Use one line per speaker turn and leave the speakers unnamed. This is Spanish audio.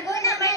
alguna manera.